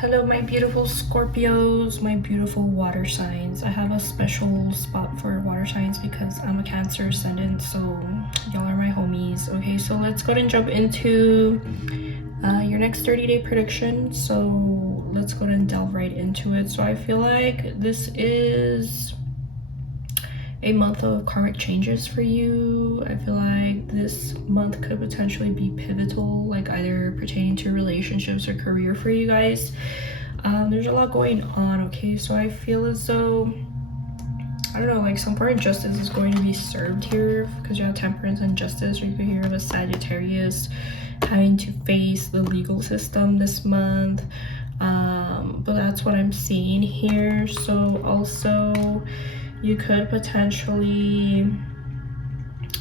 Hello, my beautiful Scorpios, my beautiful water signs. I have a special spot for water signs because I'm a Cancer ascendant, so y'all are my homies. Okay, so let's go ahead and jump into your next 30-day prediction. So let's go ahead and delve right into it. So I feel like this is a month of karmic changes for you. I feel like this month could potentially be pivotal, like either pertaining to relationships or career for you guys. There's a lot going on. Okay, so I feel as though, I don't know, like some part of justice is going to be served here because you have temperance and justice, or you could hear of a Sagittarius having to face the legal system this month. But that's what I'm seeing here. So also you could potentially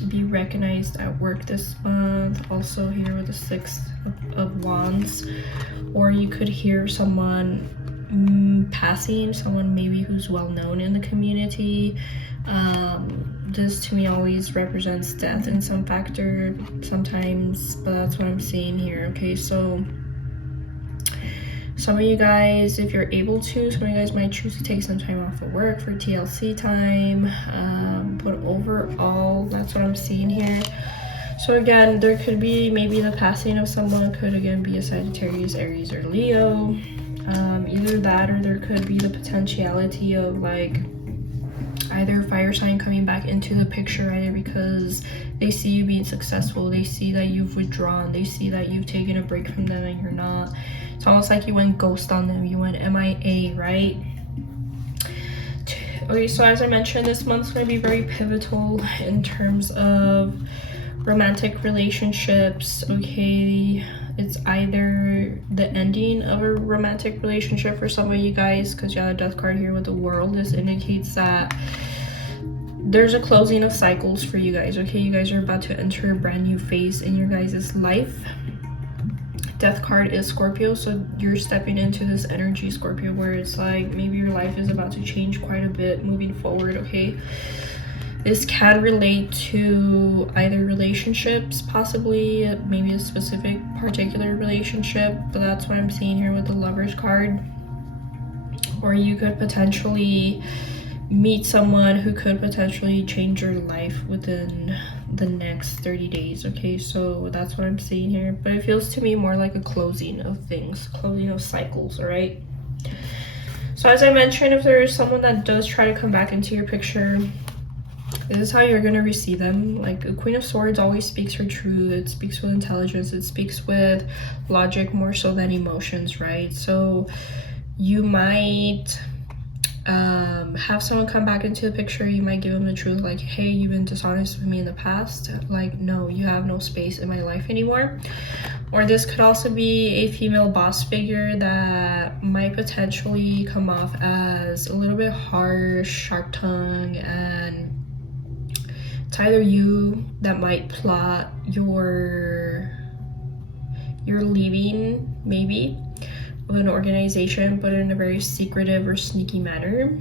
be recognized at work this month, also here with the Six of Wands, or you could hear someone passing, someone maybe who's well known in the community. This to me always represents death in some factor sometimes, but that's what I'm seeing here. Okay, so some of you guys, if you're able to, some of you guys might choose to take some time off of work for TLC time, but overall that's what I'm seeing here. So again, there could be maybe the passing of someone, could again be a Sagittarius, Aries, or Leo. Either that, or there could be the potentiality of like either a fire sign coming back into the picture, either because they see you being successful, they see that you've withdrawn, they see that you've taken a break from them and you're not. It's almost like you went ghost on them, you went MIA, right? Okay, so as I mentioned, this month's going to be very pivotal in terms of romantic relationships. Okay, it's either the ending of a romantic relationship for some of you guys, because you have a death card here with the World. This indicates that there's a closing of cycles for you guys. Okay, you guys are about to enter a brand new phase in your guys' life. Death card is Scorpio, so you're stepping into this energy, Scorpio, where it's like maybe your life is about to change quite a bit moving forward. Okay, this can relate to either relationships, possibly maybe a specific particular relationship, but that's what I'm seeing here with the Lovers card. Or you could potentially meet someone who could potentially change your life within the next 30 days. Okay, so that's what I'm seeing here, but it feels to me more like a closing of things, closing of cycles. All right, so as I mentioned, if there is someone that does try to come back into your picture, this is how you're going to receive them. Like a Queen of Swords always speaks her truth, it speaks with intelligence, it speaks with logic more so than emotions, right? So you might have someone come back into the picture, you might give them the truth, like, hey, you've been dishonest with me in the past, like, no, you have no space in my life anymore. Or this could also be a female boss figure that might potentially come off as a little bit harsh, sharp tongue, and it's either you that might plot your leaving maybe of an organization, but in a very secretive or sneaky manner.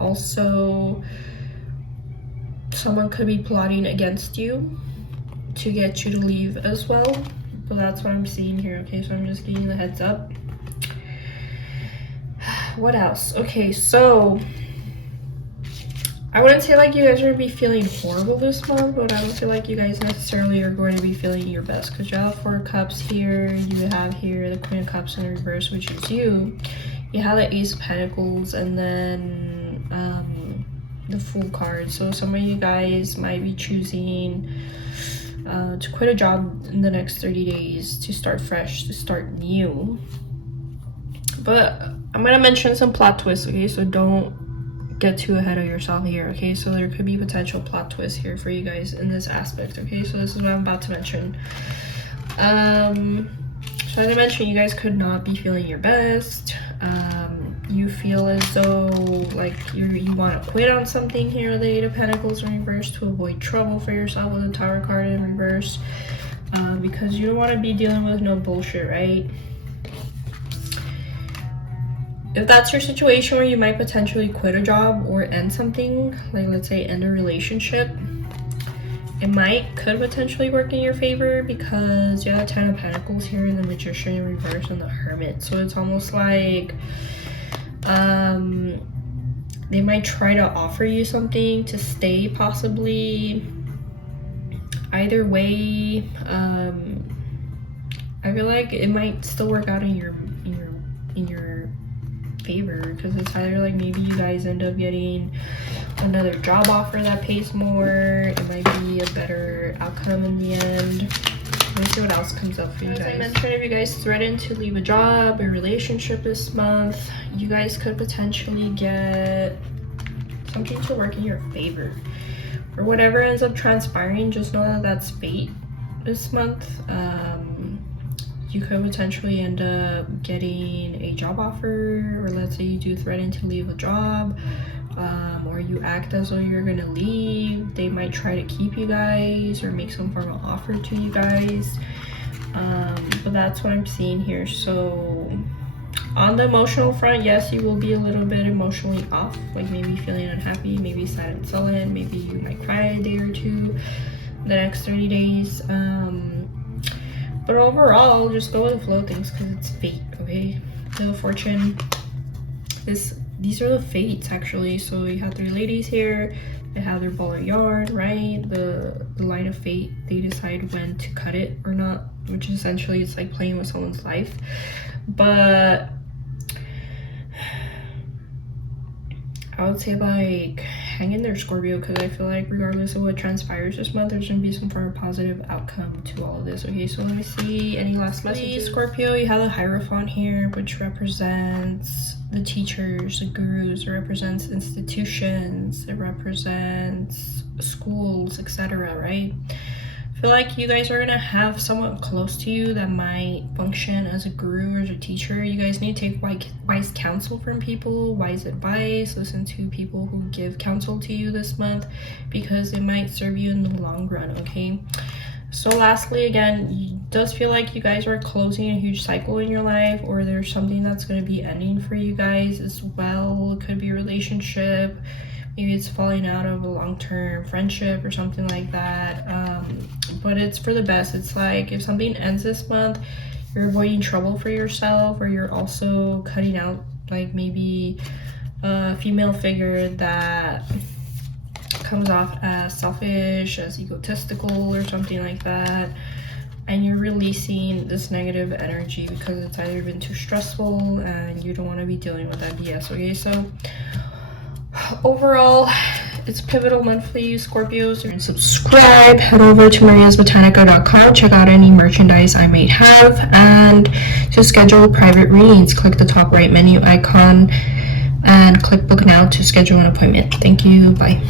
Also, someone could be plotting against you to get you to leave as well, but that's what I'm seeing here. Okay, so I'm just giving you the heads up. What else? Okay, so I wouldn't say like you guys are gonna be feeling horrible this month, but I don't feel like you guys necessarily are going to be feeling your best, because you have Four of Cups here, you have here the Queen of Cups in reverse, which is you have the Ace of Pentacles, and then the Fool card. So some of you guys might be choosing to quit a job in the next 30 days, to start fresh, to start new. But I'm gonna mention some plot twists, okay, so don't get too ahead of yourself here. Okay, so there could be potential plot twists here for you guys in this aspect. Okay, so this is what I'm about to mention. So as I mentioned, you guys could not be feeling your best. You feel as though like you want to quit on something here with the Eight of Pentacles in reverse, to avoid trouble for yourself with the Tower card in reverse, because you don't want to be dealing with no bullshit, right? If that's your situation where you might potentially quit a job or end something, like let's say end a relationship, could potentially work in your favor because you have the 10 of Pentacles here and the Magician in reverse and the Hermit. So it's almost like they might try to offer you something to stay, possibly. Either way, I feel like it might still work out in your favor, because it's either like maybe you guys end up getting another job offer that pays more. It might be a better outcome in the end. Let's see what else comes up for you guys. As I mentioned, if you guys threaten to leave a job or relationship this month, you guys could potentially get something to work in your favor. For whatever ends up transpiring, just know that that's fate this month. You could potentially end up getting a job offer, or let's say you do threaten to leave a job, or you act as though you're gonna leave. They might try to keep you guys or make some form of offer to you guys, but that's what I'm seeing here. So on the emotional front, yes, you will be a little bit emotionally off, like maybe feeling unhappy, maybe sad and sullen, maybe you might cry a day or two the next 30 days. But overall, just go with the flow of things, because it's fate, okay? The Fortune, these are the fates, actually. So you have 3 ladies here. They have their ball of yarn, right? The line of fate, they decide when to cut it or not, which essentially it's like playing with someone's life. But I would say, like, hang in there, Scorpio, because I feel like regardless of what transpires this month, there's gonna be some form of positive outcome to all of this. Okay, so let me see any last messages. Scorpio, you have the Hierophant here, which represents the teachers, the gurus. It represents institutions, it represents schools, etc., right? I feel like you guys are gonna have someone close to you that might function as a guru or as a teacher. You guys need to take wise counsel from people, wise advice. Listen to people who give counsel to you this month, because it might serve you in the long run, okay? So lastly, again, it does feel like you guys are closing a huge cycle in your life, or there's something that's going to be ending for you guys as well. It could be a relationship. Maybe it's falling out of a long-term friendship or something like that, but it's for the best. It's like if something ends this month, you're avoiding trouble for yourself, or you're also cutting out like maybe a female figure that comes off as selfish, as egotistical, or something like that, and you're releasing this negative energy because it's either been too stressful and you don't want to be dealing with that BS. Okay, so overall, it's a pivotal month for you, Scorpios. And subscribe, head over to mariasbotanica.com, check out any merchandise I may have, and to schedule private readings, click the top right menu icon and click book now to schedule an appointment. Thank you. Bye.